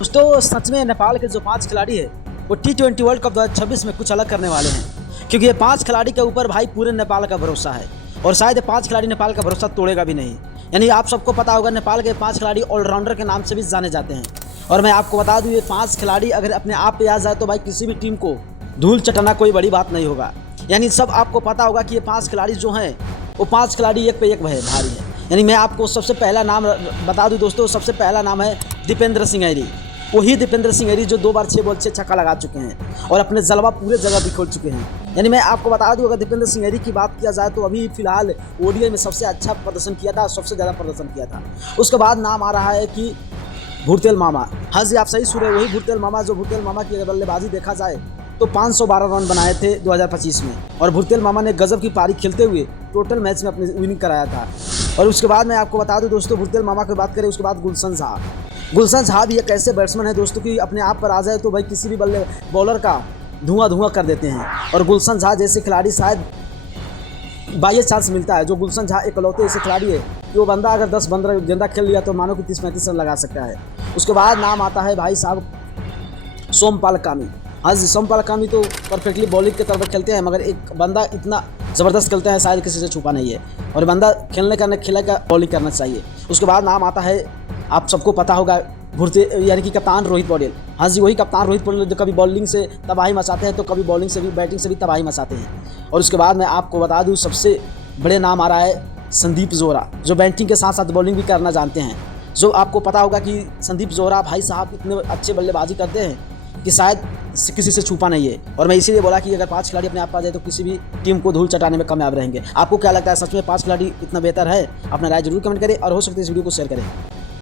दोस्तों सच में नेपाल के जो 5 खिलाड़ी है वो T20 वर्ल्ड कप 2026 में कुछ अलग करने वाले हैं, क्योंकि ये 5 खिलाड़ी के ऊपर भाई पूरे नेपाल का भरोसा है और शायद ये 5 खिलाड़ी नेपाल का भरोसा तोड़ेगा भी नहीं। यानी आप सबको पता होगा नेपाल के 5 खिलाड़ी ऑलराउंडर के नाम से भी जाने जाते हैं। और मैं आपको बता दूं ये 5 खिलाड़ी अगर अपने आप पे आ जाए तो भाई किसी भी टीम को धूल चटाना कोई बड़ी बात नहीं होगा। यानी सब आपको पता होगा कि ये 5 खिलाड़ी जो हैं वो 5 खिलाड़ी एक पे एक भारी है। यानी मैं आपको सबसे पहला नाम बता दूं दोस्तों, सबसे पहला नाम है दीपेंद्र सिंह ऐरी। वही दीपेंद्र सिंह ऐरी जो 2 बार 6 बॉल 6 छक्का लगा चुके हैं और अपने जलवा पूरे जगह बिखोल चुके हैं। यानी मैं आपको बता दूं अगर दीपेंद्र सिंह ऐरी की बात किया जाए तो अभी फिलहाल ओडीआई में सबसे अच्छा प्रदर्शन किया था, सबसे ज़्यादा प्रदर्शन किया था। उसके बाद नाम आ रहा है कि भुरतेल मामा। हाँ जी, आप सही सुन रहे, वही भुरतेल मामा जो भुरतेल मामा की अगर बल्लेबाजी देखा जाए तो 512 रन बनाए थे 2025 में और भुरतेल मामा ने गजब की पारी खेलते हुए टोटल मैच में अपनी विनिंग कराया था। और उसके बाद मैं आपको बता दूं दोस्तों, भुरतेल मामा की बात करें उसके बाद गुलशन झा भी एक ऐसे बैट्समैन है दोस्तों कि अपने आप पर आ जाए तो भाई किसी भी बॉलर का धुआं कर देते हैं। और गुलशन झा जैसे खिलाड़ी शायद बाई चांस मिलता है, जो गुलशन झा इकलौते ऐसे खिलाड़ी है कि वो बंदा अगर 10-15 गेंदा खेल लिया तो मानो कि 30-35 रन लगा सकता है। उसके बाद नाम आता है भाई साहब सोमपाल कामी। हाँ जी, सोमपाल कामी तो परफेक्टली बॉलिंग के तरफ खेलते हैं, मगर एक बंदा इतना ज़बरदस्त खेलते हैं शायद किसी से छुपा नहीं है और बंदा खेलने का बॉलिंग करना चाहिए। उसके बाद नाम आता है, आप सबको पता होगा, यानी कि कप्तान रोहित पौडेल। हाँ जी, वही कप्तान रोहित पौडेल जो कभी बॉलिंग से तबाही मचाते हैं तो कभी बॉलिंग से भी बैटिंग से भी तबाही मचाते हैं। और उसके बाद मैं आपको बता दूँ सबसे बड़े नाम आ रहा है संदीप जोरा, जो बैटिंग के साथ साथ बॉलिंग भी करना जानते हैं। जो आपको पता होगा कि संदीप जोरा भाई साहब इतने अच्छे बल्लेबाजी करते हैं कि शायद किसी से छुपा नहीं है। और मैं इसीलिए बोला कि अगर 5 खिलाड़ी अपने आप आ जाए तो किसी भी टीम को धूल चटाने में कामयाब रहेंगे। आपको क्या लगता है, सच में 5 खिलाड़ी इतना बेहतर है? अपना राय जरूर कमेंट करें और हो सकता है इस वीडियो को शेयर करें।